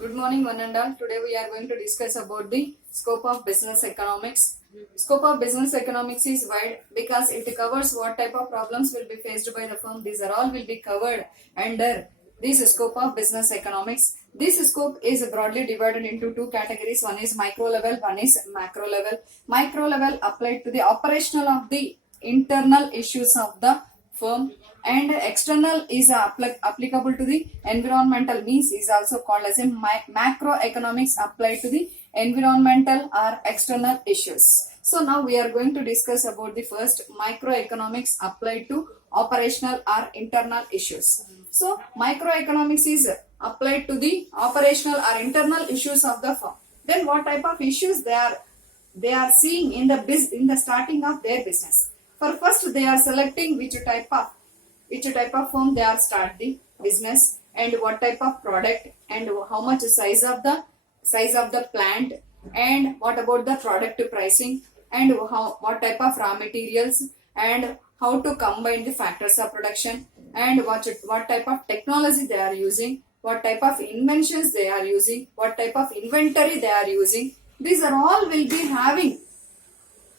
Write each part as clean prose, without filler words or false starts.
Good morning, one and all. Today we are going to discuss about the scope of business economics. Scope of business economics is wide because it covers what type of problems will be faced by the firm. These are all will be covered under this scope of business economics. This scope is broadly divided into two categories. One is micro level, one is macro level. Micro level applied to the operational of the internal issues of the firm, and external is applicable to the environmental, means is also called as a macroeconomics applied to the environmental or external issues. So now we are going to discuss about the first microeconomics applied to operational or internal issues. So microeconomics is applied to the operational or internal issues of the firm. Then what type of issues they are seeing in the starting of their business. For first, they are selecting which type of firm they are starting business, and what type of product, and how much size of the plant, and what about the product pricing, and what type of raw materials, and how to combine the factors of production, and what type of technology they are using, what type of inventions they are using, what type of inventory they are using. These are all will be having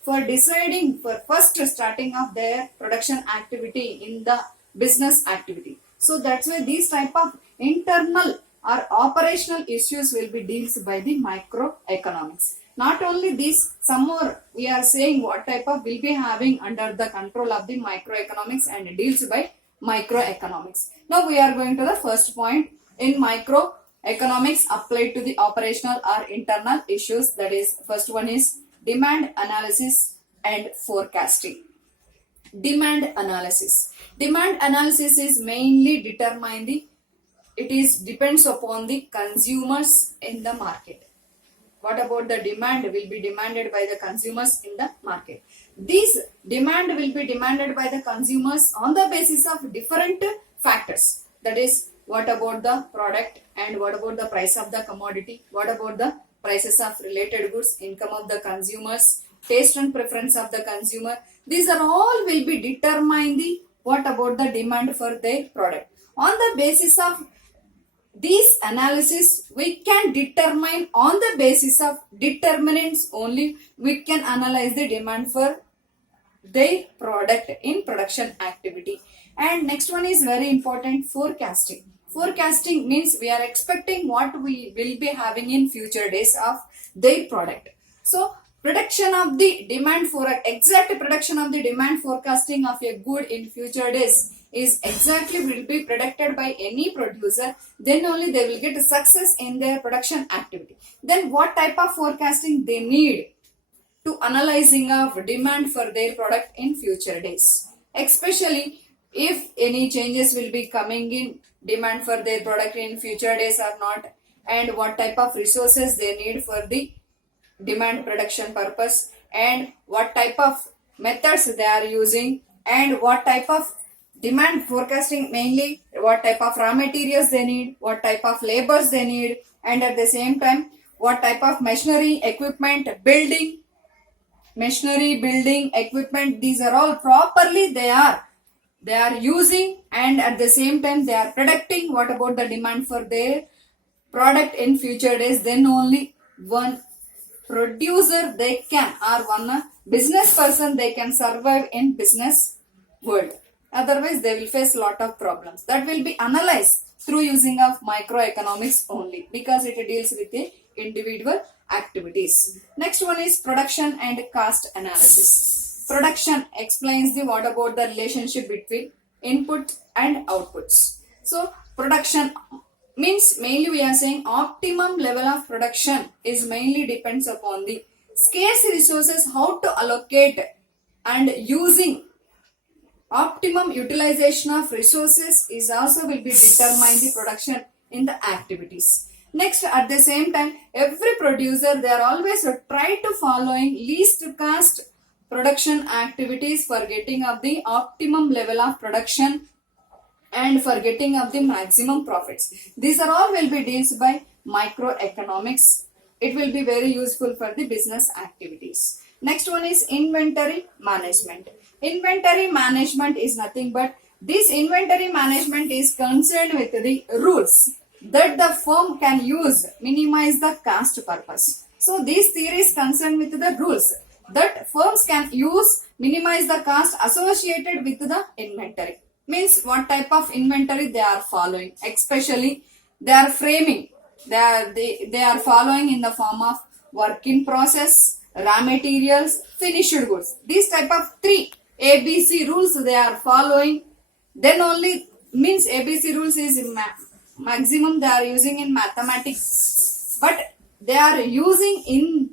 for deciding for first starting of their production activity in the business activity. So that's why these type of internal or operational issues will be dealt by the microeconomics. Not only this, some more we are saying what type of will be having under the control of the microeconomics and deals by microeconomics. Now we are going to the first point in microeconomics applied to the operational or internal issues. That is, first one is demand analysis and forecasting. Demand analysis. Demand analysis is mainly depends upon the consumers in the market. What about the demand will be demanded by the consumers in the market? This demand will be demanded by the consumers on the basis of different factors. That is, what about the product, and what about the price of the commodity, what about the prices of related goods, income of the consumers, taste and preference of the consumer. These are all will be determine the what about the demand for their product. On the basis of these analysis, we can determine on the basis of determinants only we can analyze the demand for their product in production activity. And next one is very important, forecasting. Forecasting means we are expecting what we will be having in future days of their product. So prediction of the demand for exact prediction of the demand forecasting of a good in future days is exactly will be predicted by any producer. Then only they will get success in their production activity. Then what type of forecasting they need to analyzing of demand for their product in future days, especially if any changes will be coming in demand for their product in future days or not, and what type of resources they need for the demand production purpose, and what type of methods they are using, and what type of demand forecasting, mainly what type of raw materials they need, what type of labors they need, and at the same time what type of machinery building equipment, these are all properly they are using, and at the same time they are predicting what about the demand for their product in future days. Then only one producer they can, or one business person they can survive in business world. Otherwise they will face lot of problems. That will be analyzed through using of microeconomics only, because it deals with the individual activities. Next one is production and cost analysis. Production explains the what about the relationship between input and outputs. So production means mainly we are saying optimum level of production is mainly depends upon the scarce resources, how to allocate, and using optimum utilization of resources is also will be determine the production in the activities. Next, at the same time, every producer they are always try to following least cost production activities for getting of the optimum level of production and for getting of the maximum profits. These are all will be dealt by microeconomics. It will be very useful for the business activities. Next one is inventory management. Inventory management is nothing but this inventory management is concerned with the rules. that the firm can use minimize the cost purpose. So these theories concerned with the rules that firms can use minimize the cost associated with the inventory. Means what type of inventory they are following, especially they are framing, they are following in the form of work in process, raw materials, finished goods. These type of three ABC rules they are following. Then only means ABC rules is maximum they are using in mathematics, but they are using in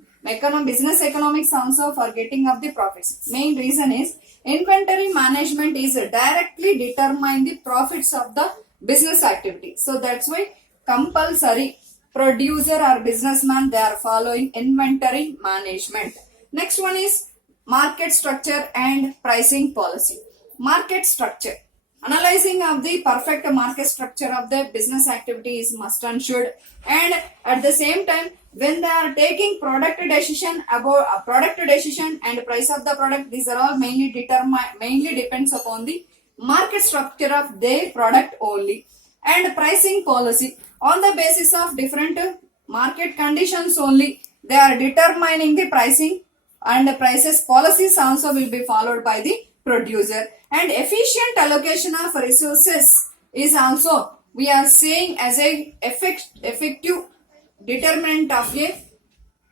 business economics also for getting of the profits. Main reason is inventory management is directly determine the profits of the business activity. So that's why compulsory producer or businessman they are following inventory management. Next one is market structure and pricing policy. Market structure. Analyzing of the perfect market structure of the business activity is must and should, and at the same time when they are taking product decision about a product decision and price of the product, these are all mainly depends upon the market structure of their product only. And pricing policy, on the basis of different market conditions only they are determining the pricing, and the prices policies also will be followed by the producer. And efficient allocation of resources is also we are saying as a effective determinant of a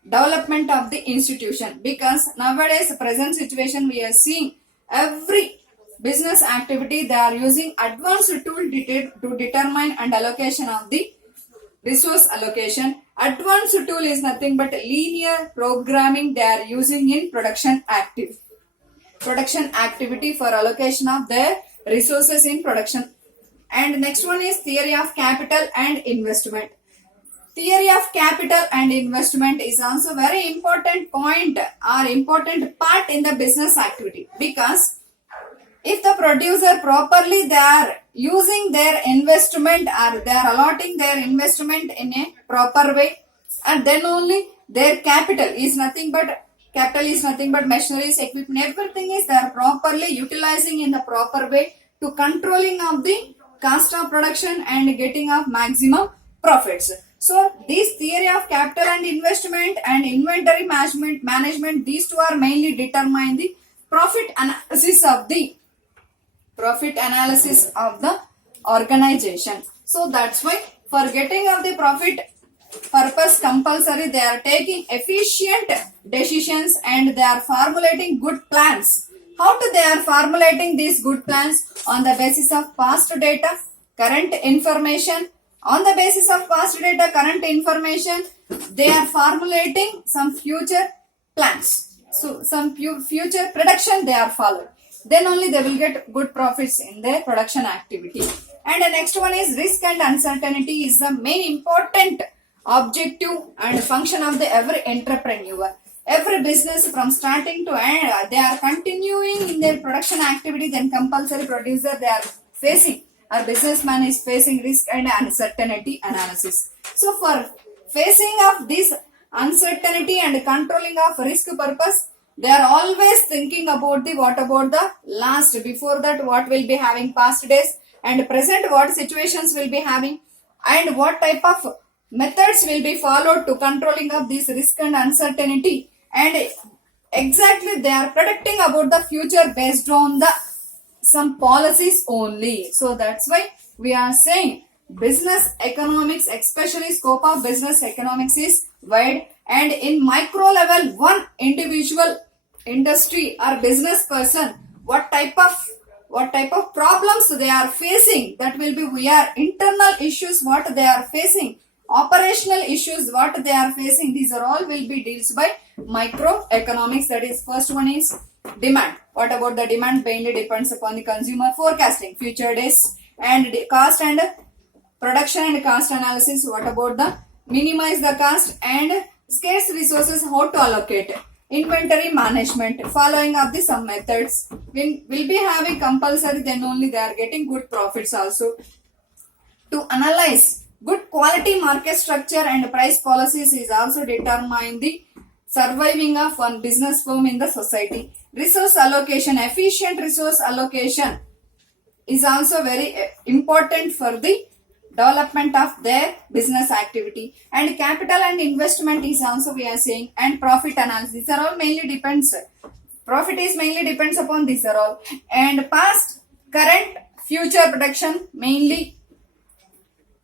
development of the institution, because nowadays present situation we are seeing every business activity they are using advanced tool to determine and allocation of the resource allocation. Advanced tool is nothing but linear programming they are using in production activity for allocation of their resources in production. And next one is theory of capital and investment. Theory of capital and investment is also very important point or important part in the business activity, because if the producer properly they are using their investment or they are allotting their investment in a proper way, and then only their capital is nothing but machineries, equipment, everything is they are properly utilizing in the proper way to controlling of the cost of production and getting of maximum profits. So this theory of capital and investment and inventory management, these two are mainly determine the profit analysis of the organization. So that's why for getting of the profit purpose compulsory they are taking efficient decisions and they are formulating good plans. How they are formulating these good plans? On the basis of past data, current information. On the basis of past data, current information, they are formulating some future plans. So some future production they are following. Then only they will get good profits in their production activity. And the next one is risk and uncertainty is the main important objective and function of the every entrepreneur. Every business from starting to end, they are continuing in their production activity, then compulsory producer they are facing, or businessman is facing risk and uncertainty analysis. So for facing of this uncertainty and controlling of risk purpose, they are always thinking about the what about the last, before that what will be having past days, and present what situations will be having, and what type of methods will be followed to controlling of this risk and uncertainty, and exactly they are predicting about the future based on the some policies only. So that's why we are saying business economics, especially scope of business economics is wide, and in micro level one individual industry or business person what type of problems they are facing, that will be we are internal issues what they are facing, operational issues what they are facing, these are all will be deals by microeconomics. That is first one is demand. What about the demand? Mainly depends upon the consumer forecasting, future days, and cost and production and cost analysis. What about the minimize the cost and scarce resources, how to allocate. Inventory management, following up the some methods will be having compulsory, then only they are getting good profits also. To analyze good quality market structure and price policies is also determine the surviving of one business firm in the society. Resource allocation, efficient resource allocation is also very important for the development of their business activity. And capital and investment is also we are saying, and profit analysis. These are all mainly depends. Profit is mainly depends upon these are all. And past, current, future protection mainly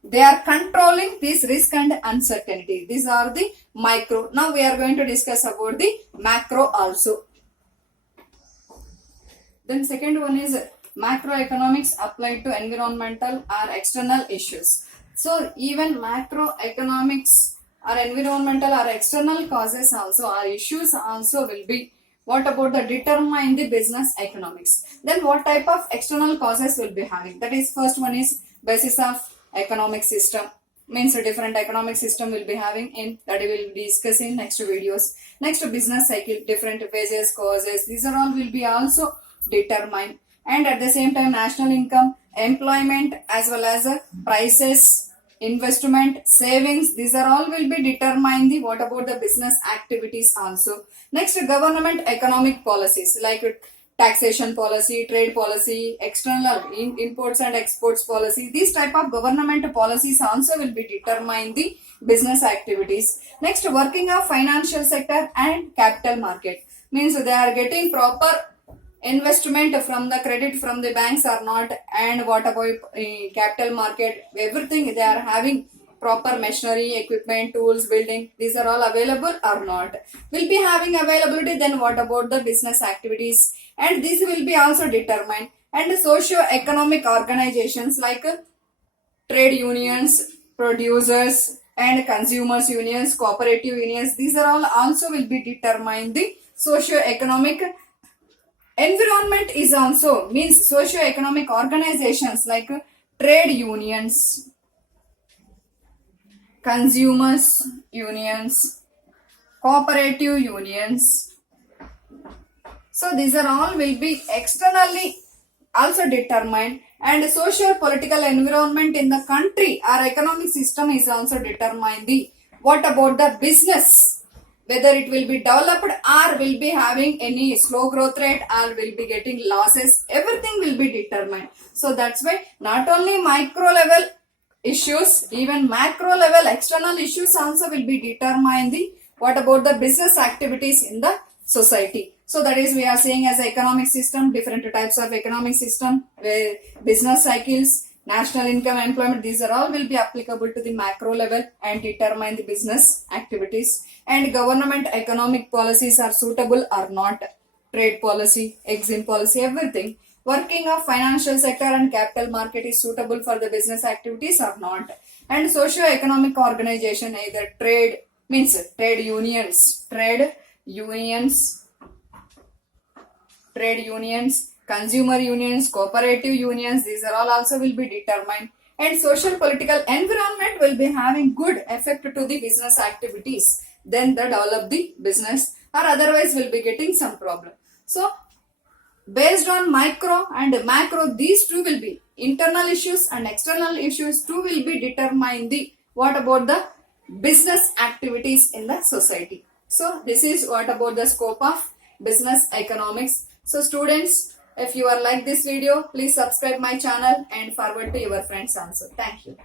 they are controlling this risk and uncertainty. These are the micro. Now we are going to discuss about the macro also. Then second one is macroeconomics applied to environmental or external issues. So even macroeconomics or environmental or external causes also or issues also will be what about the determine the business economics. Then what type of external causes will be having? That is first one is basis of economic system. Means a different economic system will be having in that we will be discussing next videos. Next business cycle, different phases, causes. These are all will be also determined. And at the same time national income, employment as well as prices, investment, savings, these are all will be determined the what about the business activities also. Next government economic policies like taxation policy, trade policy, external imports and exports policy. These type of government policies also will be determine the business activities. Next working of financial sector and capital market. Means they are getting proper investment from the credit from the banks or not, and what about capital market, everything they are having proper machinery, equipment, tools, building, these are all available or not, will be having availability. Then what about the business activities, and this will be also determined. And socio-economic organizations like trade unions, producers and consumers unions, cooperative unions, these are all also will be determined the socio-economic. Environment is also means socio-economic organizations like trade unions, consumers unions, cooperative unions. So these are all will be externally also determined. And social political environment in the country or economic system is also determined the what about the business, whether it will be developed or will be having any slow growth rate or will be getting losses, everything will be determined. So that's why not only micro level issues, even macro level external issues also will be determined the what about the business activities in the society. So that is we are saying as economic system, different types of economic system, where business cycles, national income, employment, these are all will be applicable to the macro level and determine the business activities. And government economic policies are suitable or not, trade policy, exim policy, everything. Working of financial sector and capital market is suitable for the business activities or not. And socio-economic organization, either trade means trade unions, consumer unions, cooperative unions, these are all also will be determined. And social political environment will be having good effect to the business activities, then they develop the business, or otherwise will be getting some problem. So based on micro and macro, these two will be internal issues and external issues too will be determined the what about the business activities in the society. So this is what about the scope of business economics. So students, if you are like this video, please subscribe my channel and forward to your friends also. Thank you.